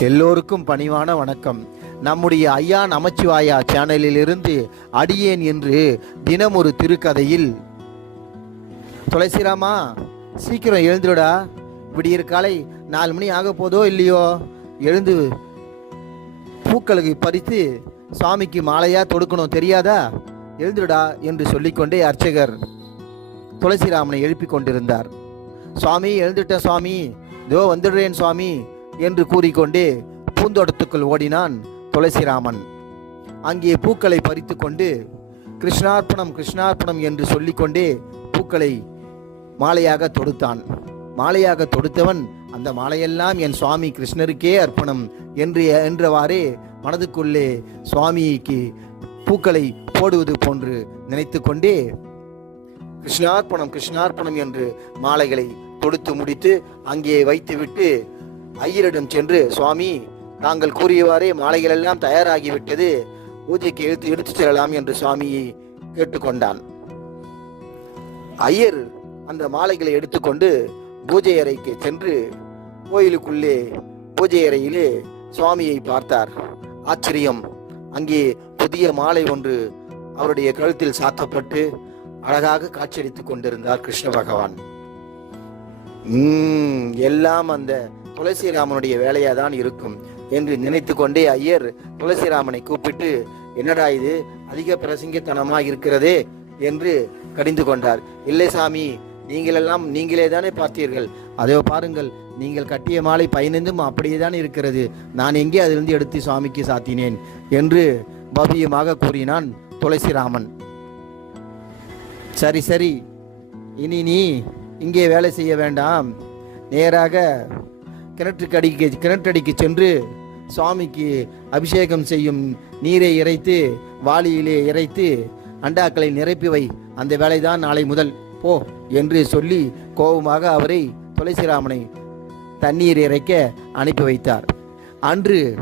எல்லோருக்கும் பணிவான வணக்கம். நம்முடைய ஐயா நமச்சிவாயா சேனலிலிருந்து அடியேன் என்று தினம் ஒரு திருக்கதையில் துளசிராமா சீக்கிரம் எழுந்துடா விடியற் காலை நாலு மணி ஆக போதோ இல்லையோ? எழுந்து பூக்களுக்கு பறித்து சுவாமிக்கு மாலையா தொடுக்கணும் தெரியாதா? எழுந்துடா என்று சொல்லிக்கொண்டே அர்ச்சகர் துளசிராமனை எழுப்பி கொண்டிருந்தார். சுவாமி எழுந்துட்டேன் சுவாமி இதோ வந்துடுறேன் சுவாமி. என்று கூறிக்கொண்டே பூந்தோட்டத்துக்குள் ஓடினான் துளசிராமன். அங்கே பூக்களை பறித்து கொண்டு கிருஷ்ணார்ப்பணம் கிருஷ்ணார்ப்பணம் என்று சொல்லிக்கொண்டே பூக்களை மாலையாக தொடுத்தான். மாலையாக தொடுத்தவன் அந்த மாலையெல்லாம் என் சுவாமி கிருஷ்ணருக்கே அர்ப்பணம் என்று என்றவாறே மனதுக்குள்ளே சுவாமிக்கு பூக்களை போடுவது போன்று நினைத்து கொண்டே கிருஷ்ணார்ப்பணம் கிருஷ்ணார்ப்பணம் என்று மாலைகளை தொடுத்து முடித்து அங்கே வைத்துவிட்டு ஐயரிடம் சென்று சுவாமி நாங்கள் கூறியவாறே மாலைகள் எல்லாம் தயாராகிவிட்டது. பூஜைக்கு எடுத்து எடுத்துச் செல்லலாம் என்று சுவாமியை கேட்டுக்கொண்டான். ஐயர் அந்த மாலைகளை எடுத்துக்கொண்டு பூஜை அறைக்கு சென்று கோயிலுக்குள்ளே பூஜை அறையிலே சுவாமியை பார்த்தார். ஆச்சரியம்! அங்கே புதிய மாலை ஒன்று அவருடைய கழுத்தில் சாத்தப்பட்டு அழகாக காட்சியளித்துக் கொண்டிருந்தார் கிருஷ்ண பகவான். உம், எல்லாம் அந்த துளசிராமனுடைய வேலையா தான் இருக்கும் என்று நினைத்து கொண்டே ஐயர் துளசிராமனை கூப்பிட்டு என்னடா இது? அதிக பிரசங்கத்தனமா இருக்கிறதே? என்று கடிந்து கொண்டார். இல்லை சாமி நீங்களெல்லாம் நீங்களே தானே பார்த்தீர்கள். அதோ பாருங்கள் நீங்கள் கட்டிய மாலை பயனிந்தும் அப்படியே தான் இருக்கிறது. நான் எங்கே அதிலிருந்து எடுத்து சுவாமிக்கு சாத்தினேன்? என்று பவ்யமாக கூறினான் துளசிராமன். சரி சரி. இனி நீ இங்கே வேலை செய்ய வேண்டாம். நேராக கிணற்றுக்கு அடிக்க கிணற்றடிக்கு சென்று சுவாமிக்கு அபிஷேகம் செய்யும் நீரை இறைத்து வாளியிலே இறைத்து அண்டாக்களை நிரப்பி வை. அந்த வேலைதான் நாளை முதல். போ என்று சொல்லி கோபமாக அவரை துளசிராமனை தண்ணீர் இறைக்க அனுப்பி வைத்தார். அன்று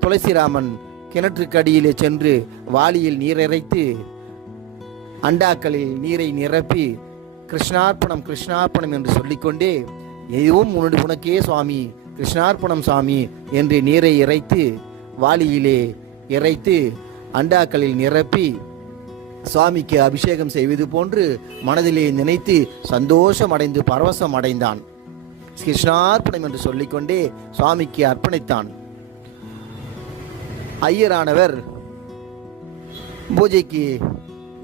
துளசிராமன் கிணற்றுக்கடியிலே சென்று வாளியில் நீர் இறைத்து அண்டாக்களில் நீரை நிரப்பி கிருஷ்ணார்ப்பணம் கிருஷ்ணார்ப்பணம் என்று சொல்லிக்கொண்டே எதுவும் உன்னுடைய உனக்கே சுவாமி கிருஷ்ணார்ப்பணம் சுவாமி என்று நீரை இறைத்து வாளியிலே இறைத்து அண்டாக்களில் நிரப்பி சுவாமிக்கு அபிஷேகம் செய்வது போன்று மனதிலே நினைத்து சந்தோஷம் அடைந்து பரவசம் அடைந்தான் கிருஷ்ணார்ப்பணம் என்று சொல்லிக்கொண்டே சுவாமிக்கு அர்ப்பணித்தான். ஐயரானவர் பூஜைக்கு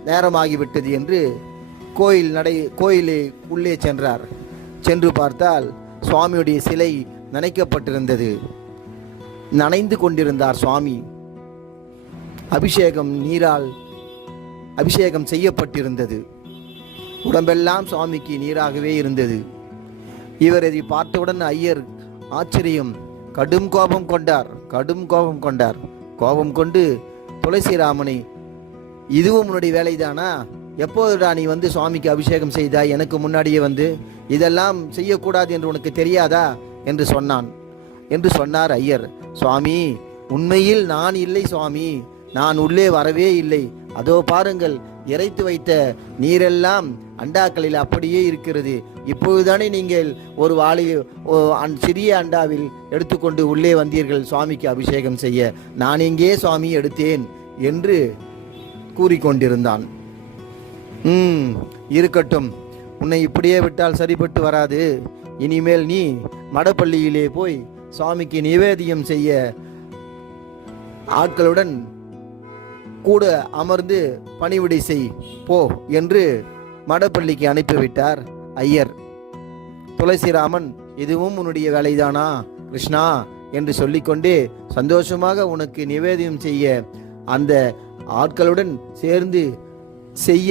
நேரமாகிவிட்டது என்று கோயில் நடை கோயிலே உள்ளே சென்றார். சென்று பார்த்தால் சுவாமியுடைய சிலை நனைக்கப்பட்டிருந்தது. நனைந்து கொண்டிருந்தார் சுவாமி. அபிஷேகம் நீரால் அபிஷேகம் செய்யப்பட்டிருந்தது. உடம்பெல்லாம் சுவாமிக்கு நீராகவே இருந்தது. இவர் இதை பார்த்தவுடன் ஐயர் ஆச்சரியம் கடும் கோபம் கொண்டார் கடும் கோபம் கொண்டார். கோபம் கொண்டு துளசிராமனை இதுவும் உன்னுடைய வேலைதானா? எப்போதுடா நீ வந்து சுவாமிக்கு அபிஷேகம் செய்தாய்? எனக்கு முன்னாடியே வந்து இதெல்லாம் செய்யக்கூடாது என்று உனக்கு தெரியாதா? என்று சொன்னான். என்று சொன்னார் ஐயர் சுவாமி உண்மையில் நான் இல்லை சுவாமி. நான் உள்ளே வரவே இல்லை. அதோ பாருங்கள் இறைத்து வைத்த நீரெல்லாம் அண்டாக்களில் அப்படியே இருக்கிறது. இப்போதுதானே நீங்கள் ஒரு வாளி ஓ, அந் சிறிய அண்டாவில் எடுத்துக்கொண்டு உள்ளே வந்தீர்கள். சுவாமிக்கு அபிஷேகம் செய்ய. நான் இங்கே சுவாமி எடுத்தேன் என்று கூறிக்கொண்டிருந்தான். ம் இருக்கட்டும். உன்னை இப்படியே விட்டால் சரிப்பட்டு வராது. இனிமேல் நீ மடப்பள்ளியிலே போய் சுவாமிக்கு நிவேதியம் செய்ய ஆட்களுடன் கூட அமர்ந்து பணிவிடை செய் போ என்று மடப்பள்ளிக்கு அனுப்பிவிட்டார் ஐயர். துளசிராமன் இதுவும் உன்னுடைய வேலைதானா? கிருஷ்ணா என்று சொல்லிக்கொண்டே சந்தோஷமாக உனக்கு நிவேதியம் செய்ய அந்த ஆட்களுடன் சேர்ந்து செய்ய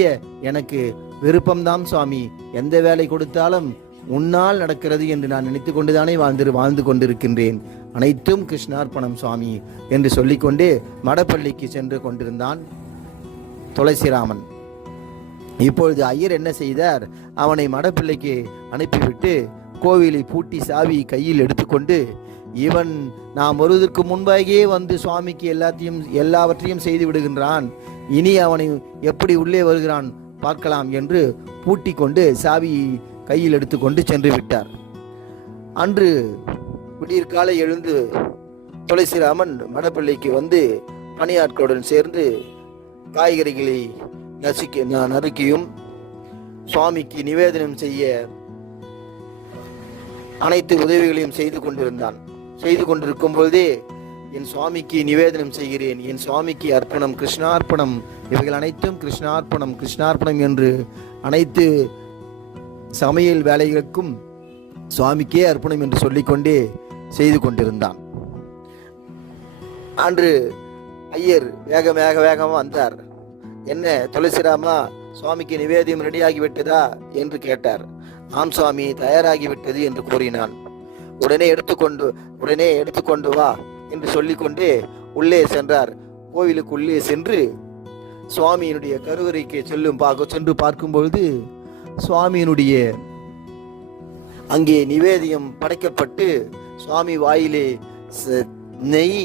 எனக்கு விருப்பம்தான் சுவாமி. எந்த வேலை கொடுத்தாலும் உன்னால் நடக்கிறது என்று நான் நினைத்து கொண்டுதானே வாழ்ந்து வாழ்ந்து கொண்டிருக்கின்றேன். அனைத்தும் கிருஷ்ணார்ப்பணம் சுவாமி என்று சொல்லிக்கொண்டு மடப்பள்ளிக்கு சென்று கொண்டிருந்தான் துளசிராமன். இப்பொழுது ஐயர் என்ன செய்தார்? அவனை மடப்பிள்ளைக்கு அனுப்பிவிட்டு கோவிலை பூட்டி சாவி கையில் எடுத்துக்கொண்டு இவன் நாம் வருவதற்கு முன்பாகவே வந்து சுவாமிக்கு எல்லாத்தையும் எல்லாவற்றையும் செய்து விடுகின்றான். இனி அவனை எப்படி உள்ளே வருகிறான்? பார்க்கலாம் என்று பூட்டி கொண்டு சாவி கையில் எடுத்துக்கொண்டு சென்று விட்டார். அன்று விடியற்காலை எழுந்து துளசிராமன் மடப்பள்ளிக்கு வந்து பணியாட்களுடன் சேர்ந்து காய்கறிகளை நசுக்கி நறுக்கியும் சுவாமிக்கு நிவேதனம் செய்ய அனைத்து உதவிகளையும் செய்து கொண்டிருந்தான். செய்து கொண்டிருக்கும் பொழுதே என் சுவாமிக்கு நிவேதனம் செய்கிறேன். என் சுவாமிக்கு அர்ப்பணம் கிருஷ்ணார்ப்பணம். இவைகள் அனைத்தும் கிருஷ்ணார்ப்பணம் கிருஷ்ணார்ப்பணம் என்று அனைத்து சமையல் வேலைகளுக்கும் சுவாமிக்கே அர்ப்பணம் என்று சொல்லிக்கொண்டே செய்து கொண்டிருந்தான். அன்று ஐயர் வேக வேக வேகமாக வந்தார். என்ன துளசிராமா சுவாமிக்கு நிவேதியம் ரெடியாகிவிட்டதா? என்று கேட்டார். ஆம் சுவாமி தயாராகிவிட்டது என்று கூறினான். உடனே எடுத்துக்கொண்டு உடனே எடுத்துக்கொண்டு வா. என்று சொல்லிக்கொண்டே உள்ளே சென்றார். கோவிலுக்குள்ளே சென்று சுவாமியினுடைய கருவறைக்கு செல்லும் பார்க்க சென்று பார்க்கும் பொழுது சுவாமியினுடைய அங்கே நிவேதியம் படைக்கப்பட்டு சுவாமி வாயிலே நெய்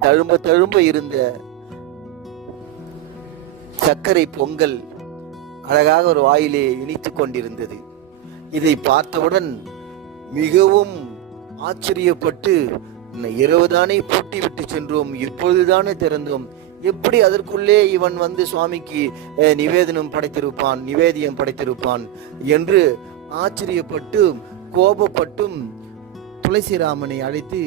தழும்ப தழும்ப இருந்த சர்க்கரை பொங்கல் அழகாக ஒரு வாயிலே இனித்துக் கொண்டிருந்தது. இதை பார்த்தவுடன் மிகவும் ஆச்சரியப்பட்டு இரவுதானே பூட்டி விட்டு சென்றோம் இப்பொழுதுதானே திறந்தோம். எப்படி அதற்குள்ளே இவன் வந்து சுவாமிக்கு நிவேதனம் படைத்திருப்பான் நிவேதியம் படைத்திருப்பான் என்று ஆச்சரியப்பட்டும் கோபப்பட்டும் துளசிராமனை அழைத்து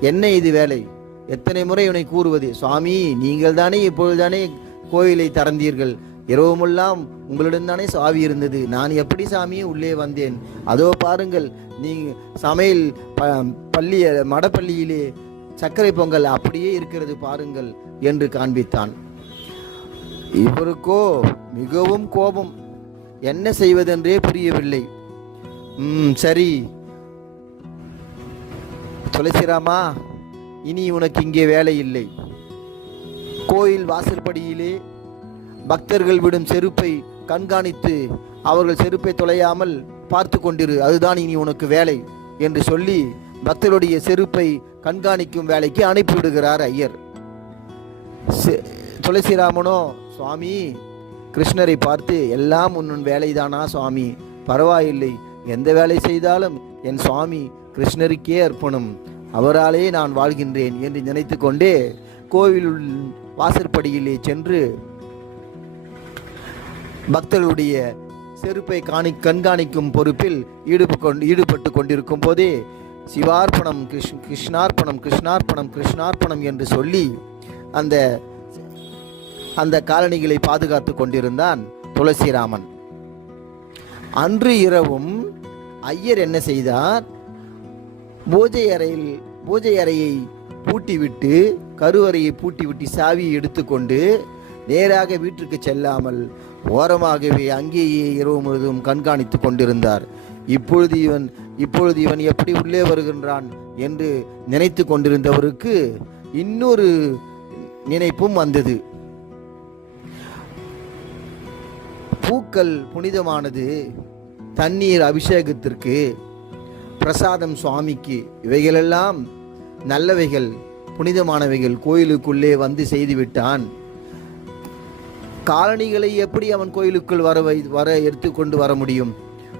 என்ன இது வேலை? எத்தனை முறை இவனை கூறுவது? சுவாமி நீங்கள் தானே இப்பொழுதுதானே கோயிலை திறந்தீர்கள்? இரவுமெல்லாம் உங்களிடம் தானே சாவி இருந்தது. நான் எப்படி சாமி உள்ளே வந்தேன்? அதோ பாருங்கள் நீ சமையல் ப பள்ளி மடப்பள்ளியிலே சர்க்கரை பொங்கல் அப்படியே இருக்கிறது பாருங்கள் என்று காண்பித்தான். இவருக்கோ மிகவும் கோபம். என்ன செய்வதென்றே புரியவில்லை. ம் சரி. துளசிராமா இனி உனக்கு இங்கே வேலை இல்லை. கோயில் வாசற்படியிலே பக்தர்கள் விடும் செருப்பை கண்காணித்து அவர்கள் செருப்பை தொலையாமல் பார்த்து கொண்டிரு அதுதான் இனி உனக்கு வேலை என்று சொல்லி பக்தருடைய செருப்பை கண்காணிக்கும் வேலைக்கு அனுப்பிவிடுகிறார் ஐயர். துளசிராமனோ சுவாமி கிருஷ்ணரை பார்த்து எல்லாம் உன் வேலைதானா சுவாமி? பரவாயில்லை எந்த வேலை செய்தாலும் என் சுவாமி கிருஷ்ணருக்கே அர்ப்பணம். அவராலே நான் வாழ்கின்றேன் என்று நினைத்து கொண்டே கோவிலுள் வாசற்படியிலே சென்று பக்தர்களுடைய செருப்பை காணி கண்காணிக்கும் பொறுப்பில் ஈடுபட்டு கொண்டு ஈடுபட்டு கொண்டிருக்கும் போதே சிவார்ப்பணம் கிருஷ் கிருஷ்ணார்ப்பணம் கிருஷ்ணார்ப்பணம் கிருஷ்ணார்ப்பணம் என்று சொல்லி அந்த அந்த காலணிகளை பாதுகாத்து கொண்டிருந்தான் துளசிராமன். அன்று இரவும் ஐயர் என்ன செய்தார்? பூஜை அறையில் பூஜை அறையை பூட்டிவிட்டு கருவறையை பூட்டிவிட்டு சாவியை எடுத்துக்கொண்டு நேராக வீட்டிற்கு செல்லாமல் ஓரமாகவே அங்கேயே இரவு முழுதும் கண்காணித்து கொண்டிருந்தார். இப்பொழுது இவன் இப்பொழுது இவன் எப்படி உள்ளே வருகின்றான் என்று நினைத்து கொண்டிருந்தவருக்கு இன்னொரு நினைப்பும் வந்தது. பூக்கள் புனிதமானது தண்ணீர் அபிஷேகத்திற்கு பிரசாதம் சுவாமிக்கு இவைகளெல்லாம் நல்லவைகள் புனிதமானவைகள் கோயிலுக்குள்ளே வந்து செய்துவிட்டான். காலணிகளை எப்படி அவன் கோயிலுக்குள் வர வை வர எடுத்துக்கொண்டு வர முடியும்?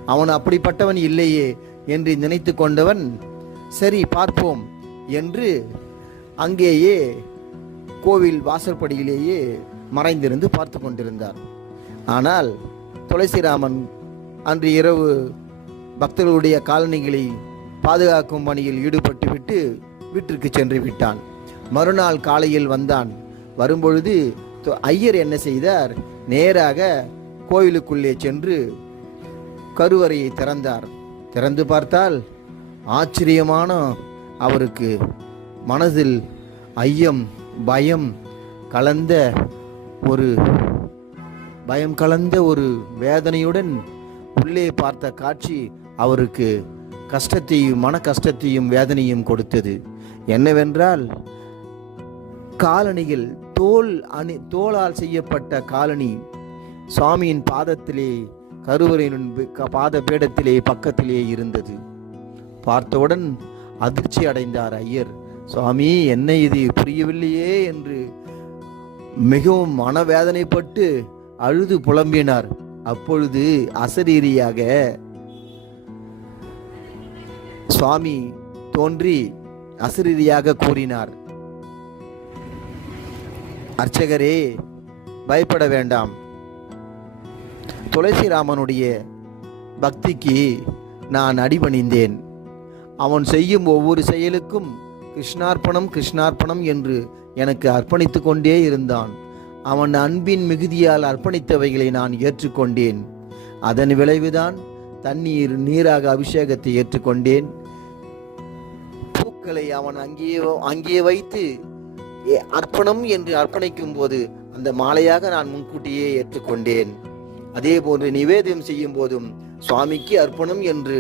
அவன் அப்படிப்பட்டவன் இல்லையே என்று நினைத்து கொண்டவன் சரி பார்ப்போம் என்று அங்கேயே கோவில் வாசற்படியிலேயே மறைந்திருந்து பார்த்து கொண்டிருந்தார். ஆனால் துளசிராமன் அன்று இரவு பக்தர்களுடைய காலணிகளை பாதுகாக்கும் பணியில் ஈடுபட்டுவிட்டு வீட்டிற்கு சென்று விட்டான். மறுநாள் காலையில் வந்தான். வரும்பொழுது ஐயர் என்ன செய்தார்? நேராக கோயிலுக்குள்ளே சென்று கருவறையை திறந்தார். திறந்து பார்த்தால் ஆச்சரியமான அவருக்கு மனதில் ஐயம் பயம் கலந்த ஒரு பயம் கலந்த ஒரு வேதனையுடன் உள்ளே பார்த்த காட்சி அவருக்கு கஷ்டத்தையும் மன கஷ்டத்தையும் வேதனையும் கொடுத்தது. என்னவென்றால் காலணியில் தோல் அணி தோளால் செய்யப்பட்ட காலணி சுவாமியின் பாதத்திலே கருவறையின் க- பாத பீடத்திலே பக்கத்திலே இருந்தது. பார்த்தவுடன் அதிர்ச்சி அடைந்தார் ஐயர். சுவாமி என்ன இது புரியவில்லையே என்று மிகவும் மனவேதனைப்பட்டு அழுது புலம்பினார். அப்பொழுது அசரீரியாக சுவாமி தோன்றி அசரீரியாக கூறினார். அர்ச்சகரே பயப்பட வேண்டாம். துளசிராமனுடைய பக்திக்கு நான் அடிபணிந்தேன். அவன் செய்யும் ஒவ்வொரு செயலுக்கும் கிருஷ்ணார்ப்பணம் கிருஷ்ணார்ப்பணம் என்று எனக்கு அர்ப்பணித்து கொண்டே இருந்தான். அவன் அன்பின் மிகுதியால் அர்ப்பணித்தவைகளை நான் ஏற்றுக்கொண்டேன். அதன் விளைவுதான் தண்ணீர் நீராக அபிஷேகத்தை ஏற்றுக்கொண்டேன். பூக்களை அவன் அங்கேயே அங்கே வைத்து அர்ப்பணம் என்று அர்ப்பணிக்கும் போது அந்த மாலையாக நான் முன்கூட்டியே ஏற்றுக்கொண்டேன். அதே போன்று நிவேதம் செய்யும் போதும் சுவாமிக்கு அர்ப்பணம் என்று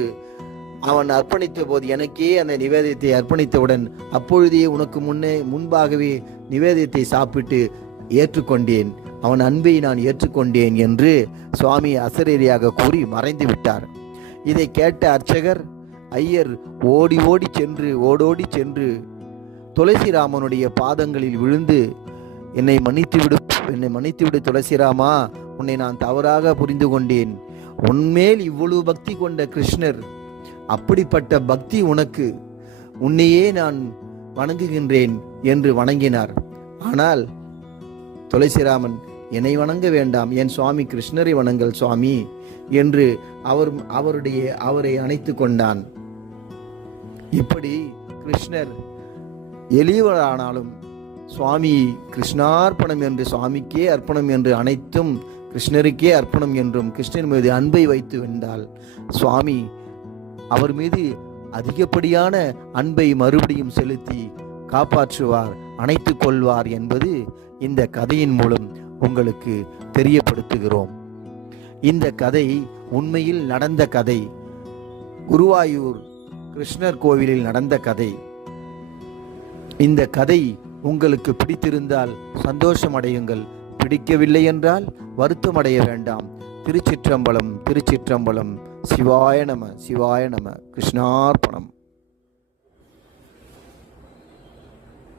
அவன் அர்ப்பணித்த போது எனக்கே அந்த நிவேதத்தை அர்ப்பணித்தவுடன் அப்பொழுதே உனக்கு முன்னே முன்பாகவே நிவேதத்தை சாப்பிட்டு ஏற்றுக்கொண்டேன். அவன் அன்பை நான் ஏற்றுக்கொண்டேன் என்று சுவாமி அசரீரியாக கூறி மறைந்து விட்டார். இதை கேட்ட அர்ச்சகர் ஐயர் ஓடி ஓடி சென்று ஓடோடி சென்று துளசிராமனுடைய பாதங்களில் விழுந்து என்னை மன்னித்து விடு என்னை மன்னித்து விடு துளசிராமா உன்னை நான் தவறாக புரிந்து கொண்டேன். உன்மேல் இவ்வளவு பக்தி கொண்ட கிருஷ்ணர் அப்படிப்பட்ட பக்தி உனக்கு உன்னையே நான் வணங்குகின்றேன் என்று வணங்கினார். ஆனால் துளசிராமன் என்னை வணங்க வேண்டாம் என் சுவாமி கிருஷ்ணரை வணங்கல் சுவாமி என்று அவர் அவருடைய அவரை அணைத்து கொண்டான். இப்படி கிருஷ்ணர் எளியவரானாலும் சுவாமி கிருஷ்ணார்ப்பணம் என்று சுவாமிக்கே அர்ப்பணம் என்று அனைத்தும் கிருஷ்ணருக்கே அர்ப்பணம் என்றும் கிருஷ்ணன் மீது அன்பை வைத்து வந்தால் சுவாமி அவர் மீது அதிகப்படியான அன்பை மறுபடியும் செலுத்தி காப்பாற்றுவார் அணைத்து கொள்வார் என்பது இந்த கதையின் மூலம் உங்களுக்கு தெரியப்படுத்துகிறோம். இந்த கதை உண்மையில் நடந்த கதை. குருவாயூர் கிருஷ்ணர் கோவிலில் நடந்த கதை. இந்த கதை உங்களுக்கு பிடித்திருந்தால் சந்தோஷம் அடையுங்கள் பிடிக்கவில்லை என்றால் வருத்தம் அடைய வேண்டாம். திருச்சிற்றம்பலம் திருச்சிற்றம்பலம். சிவாய நம சிவாய நம. கிருஷ்ணார்ப்பணம்